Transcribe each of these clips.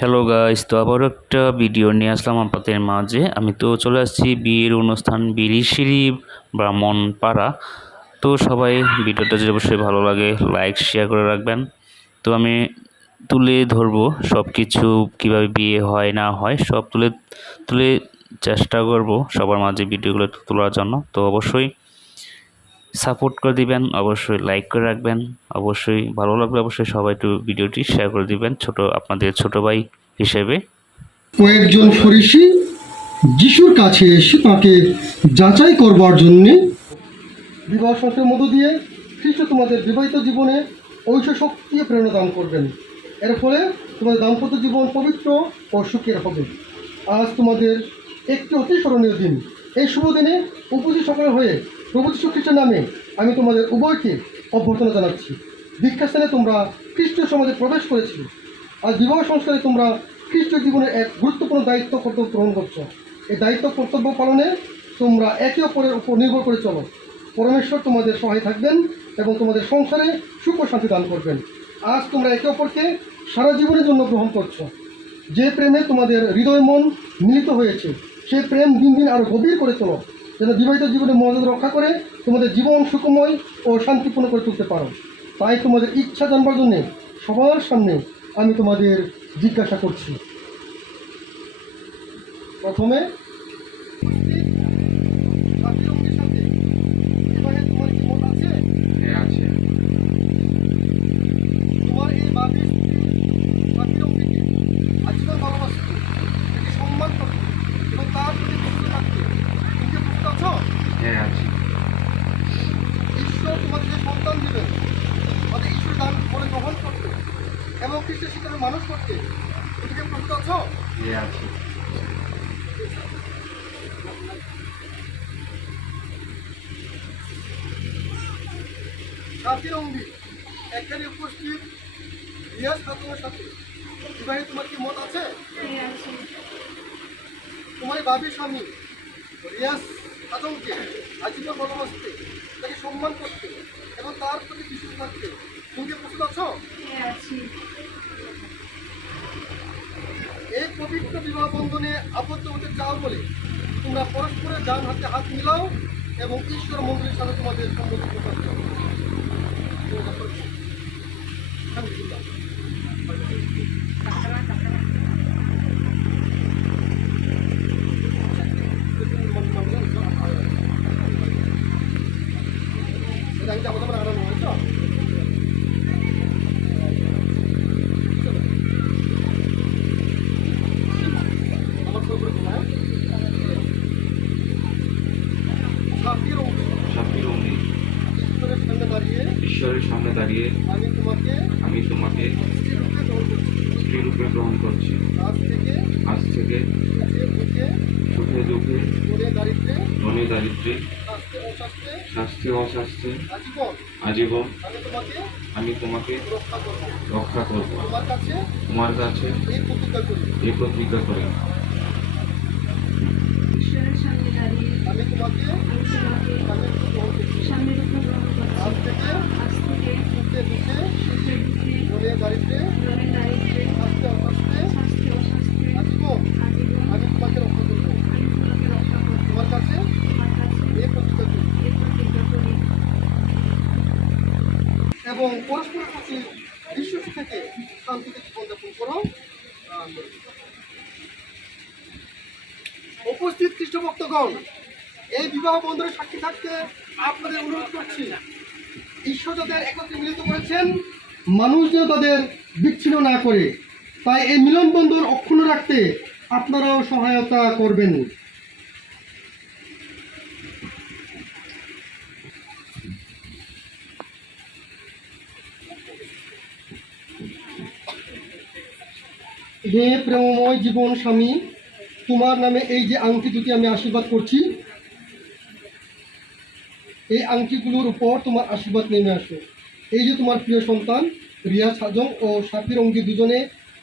Hello guys তো আবার একটা ভিডিও নিয়ে আসলাম আপনাদের মাঝে। আমি তো চলে আসছি বিয়ের অনুষ্ঠান বিরিশিরি ব্রাহ্মণ পাড়া। তো সবাই ভিডিওটা যদি অবশ্যই ভালো লাগে লাইক শেয়ার করে রাখবেন। তো আমি তুলে ধরবো সব কিছু কীভাবে বিয়ে হয়, না হয়, সব তুলে তুলে চেষ্টা করব সবার মাঝে ভিডিওগুলো তোলার জন্য। তো অবশ্যই সাপোর্ট করে দিবেন, অবশ্যই লাইক করে রাখবেন, অবশ্যই ভালো লাগলে অবশ্যই সবাই একটু ভিডিওটি শেয়ার করে দিবেন, ছোট, আপনাদের ছোট ভাই হিসেবে। কয়েকজন ফরিসি যিশুর কাছে এসে তাকে যাচাই করবার জন্যে বিবাহ সংসারের মধ্য দিয়ে খ্রিস্ট তোমাদের বিবাহিত জীবনে ঐশ্ব শক্তি প্রেরণা দান করবেন। এর ফলে তোমাদের দাম্পত্য জীবন পবিত্র ও সুখের হবে। আজ তোমাদের একটি অতি স্মরণীয় দিন। এই শুভ দিনে উপস্থিত সকল হয়ে প্রভু যীশু খ্রিস্টের নামে আমি তোমাদের উভয়কে অভ্যর্থনা জানাচ্ছি। দীক্ষাস্থানে তোমরা খ্রিস্ট সমাজে প্রবেশ করেছি আর বিবাহ সংস্কারে তোমরা খ্রিস্ট জীবনের এক গুরুত্বপূর্ণ দায়িত্ব কর্তব্য গ্রহণ করছ। এই দায়িত্ব কর্তব্য পালনে তোমরা একে অপরের উপর নির্ভর করে চলো। পরমেশ্বর তোমাদের সহায় থাকবেন এবং তোমাদের সংসারে সুখ শান্তি দান করবেন। আজ তোমরা একে অপরকে সারা জীবনের জন্য গ্রহণ করছ। যে প্রেমে তোমাদের হৃদয় মন মিলিত হয়েছে সেই প্রেম দিন দিন আরও গভীর করে তোলো। যেন বিবাহিত জীবনে মনোযোগ রক্ষা করে তোমাদের জীবন সুখময় ও শান্তিপূর্ণ করে তুলতে পারো। তাই তোমাদের ইচ্ছা জানবার জন্যে সবার সামনে আমি তোমাদের জিজ্ঞাসা করছি। প্রথমে তোমার কি মত আছে হ্যাঁ আছে তোমার এই বাপের বাপিরঙ্গিকে আজীবন ভালোবাসতে তাকে সম্মান করতে এবং তার প্রতি প্রস্তুত থাকতে তুমি কি প্রস্তুত আছো হ্যাঁ আছে ঈশ্বর তোমাদের যে সন্তান দিবেন তাদের ঈশ্বর দান করে গ্রহণ করতে এবং খ্রিস্টের শিক্ষাকে মানুষ করতে তুমি কি প্রস্তুত আছো? হ্যাঁ আছে। রঙ্গি এখানে উপস্থিত রিয়াজ খাতুনের সাথে। বিবাহে তোমার কি মত আছে? তোমার এই বাবির স্বামী রিয়াজ খাতুনকে আজীবন ভালোবাসতে তাকে সম্মান করতে এবং তার প্রতি বিশুদ্ধ থাকতে তুমি কি প্রস্তুত আছো। এই পবিত্র বিবাহ বন্ধনে আবদ্ধ হতে চাও বলে তোমরা পরস্পরের ডান হাতে হাত মিলাও এবং ঈশ্বর মন্দিরের সাথে তোমাদের সম্পর্ক প্রকাশ করো। শাকির উনি ঈশ্বরের সামনে দাঁড়িয়ে ঈশ্বরের সামনে দাঁড়িয়ে আমি তোমাকে আমি তোমাকে স্ত্রী গ্রহণ করছি। আজ থেকে সুখে দুঃখে ধনে দারিদ্রে স্বাস্থ্যে অস্বাস্থ্যে আজীবন আমি তোমাকে রক্ষা করব। তোমার কাছে তোমার কাছে এই প্রতিজ্ঞা করি এই প্রতিজ্ঞা করে ঈশ্বরের সামনে দাঁড়িয়ে আমি তোমাকে আমি তোমাকে স্বামীর রূপে গ্রহণ করছি সামনে রূপে গ্রহণ আজ করছি থেকে আজ থেকে সুখে দুঃখে সুখে দুঃখে মনে দারিদ্রে ধনে দারিদ্রে স্বাস্থ্যে অস্বাস্থ্যে স্বাস্থ্যে অস্বাস্থ্যে আজীবন আজীবন আমি তোমাকে রক্ষা করব আমি তোমাকে রক্ষা করব তোমার কাছে তোমার কাছে এই প্রতিজ্ঞা করি এই প্রতিজ্ঞা করি এবং পরস্পরের প্রতি বিশ্বাস থেকে শান্তিতে জীবনযাপন করো। উপস্থিত খ্রিস্টভক্তগণ এই বিবাহ বন্ধনে সাক্ষী থাকতে আপনাদের অনুরোধ করছি, ঈশ্বর যাদের একত্রে মিলিত করেছেন, মানুষ যেন তাদের বিচ্ছিন্ন না করে। তাই এই মিলন বন্ধন অক্ষুণ্ণ রাখতে আপনারাও সহায়তা করবেন। হে প্রেমময় জীবন স্বামী, তোমার নামে এই যে আংটি দুটি আমি আশীর্বাদ করছি, এই আংটিগুলোর উপর তোমার আশীর্বাদ নেমে আসো এই যে তোমার প্রিয় সন্তান, রিয়া সাজং ও সাফির অঙ্গি দুজনে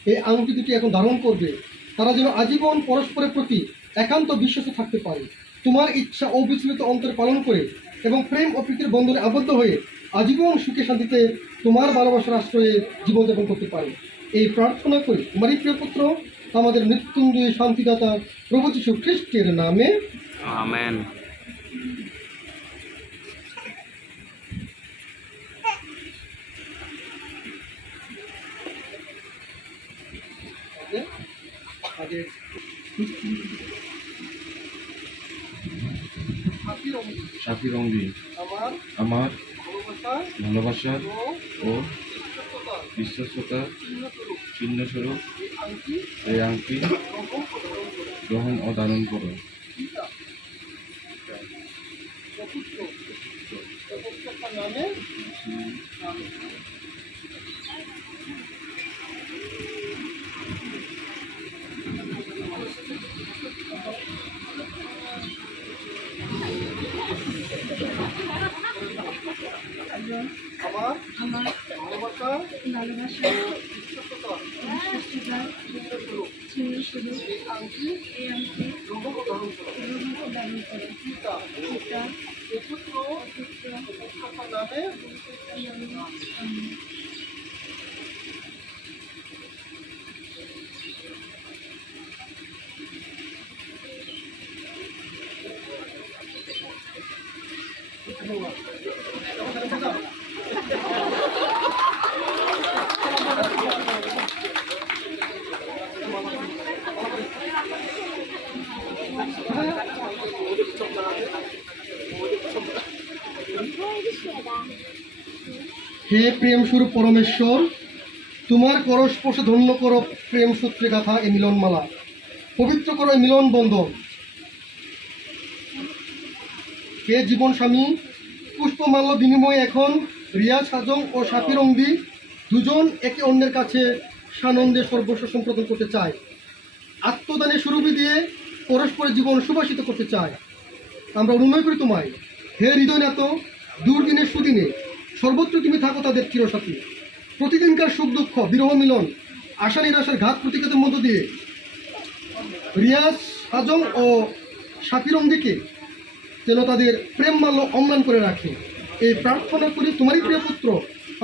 এই আংটি দুটি এখন ধারণ করবে। তারা যেন আজীবন পরস্পরের প্রতি একান্ত বিশ্বাসে থাকতে পারে। তোমার ইচ্ছা অবিচলিত অন্তরে পালন করে এবং প্রেম ও প্রীতির বন্ধনে আবদ্ধ হয়ে আজীবন সুখে শান্তিতে তোমার ভালোবাসার আশ্রয়ে জীবনযাপন করতে পারে। এই প্রার্থনা করি। তোমারই প্রিয় পুত্র আমাদের মৃত্যুঞ্জয় শান্তিদাতা প্রভু যীশু খ্রিস্টের নামে। আমেন। সাথী রঙ্গি আমার আমার ভালোবাসা ও বিশ্বস্ততা চিহ্নস্বরূপ এই আংটি গ্রহণ ও ধারণ করো। আমার আমার ভালোবাসা চিহ্ন শুধু আংটি এই আংটি গ্রহণ ধারণ করো। পিতা, পিতা পুত্র নামে হে প্রেম স্বরূপ পরমেশ্বর, তোমার করস্পর্শ ধন্য করো প্রেম সূত্রে গাথা এই মিলনমালা। পবিত্র করো এই মিলন বন্ধন। হে জীবন স্বামী, পুষ্পমাল্য বিনিময়ে এখন রিয়া সাজং ও সাপিরঙ্গি দুজন একে অন্যের কাছে সানন্দে সর্বস্ব সম্প্রদান করতে চায়। আত্মদানের সুরভি দিয়ে পরস্পরের জীবন সুভাষিত করতে চায়। আমরা অনুনয় করি তোমায়। হে হৃদয় নেত দুর্দিনের সুদিনে সর্বত্র তুমি থাকো তাদের চিরসাথী প্রতিদিনকার সুখ দুঃখ, বিরহ মিলন, আশা নিরাশার ঘাত প্রতিঘাতের মধ্য দিয়ে। রিয়াজ আজম ও সাকিরঙ্গিকে যেন তাদের প্রেম মাল্য অম্লান করে রাখে। এই প্রার্থনা করি তোমারই প্রিয় পুত্র,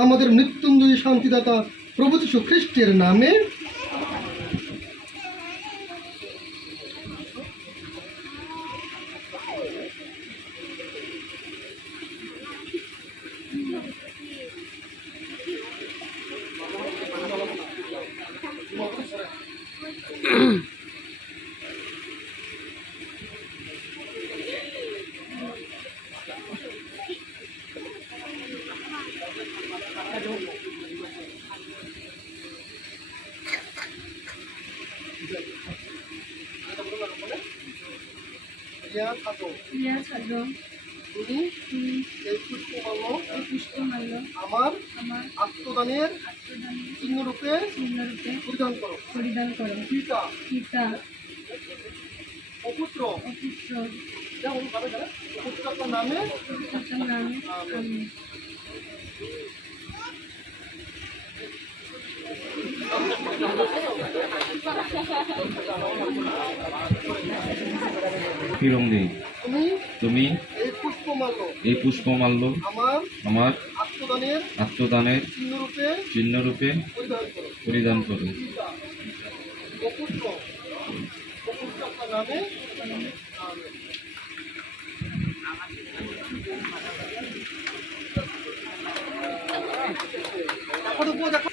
আমাদের মৃত্যুঞ্জয়ী শান্তিদাতা প্রভু যীশু খ্রিস্টের নামে রিয়াজ সাজং প্রিয়া সাজং তুমি তুমি এই আমার আমার আত্মদানের চিহ্নরূপে চিহ্নরূপে পরিধান করো। পরিধান করো। পিতা। পিতা। অপুত্র। ও পুত্র যেমন ভাবে যারা অপুত্রতার নামে। আমেন। সাথী রঙ্গি তুমি তুমি? এই পুষ্পমাল্য আমার আত্মদানের চিহ্নরূপে পরিধান করে দেখো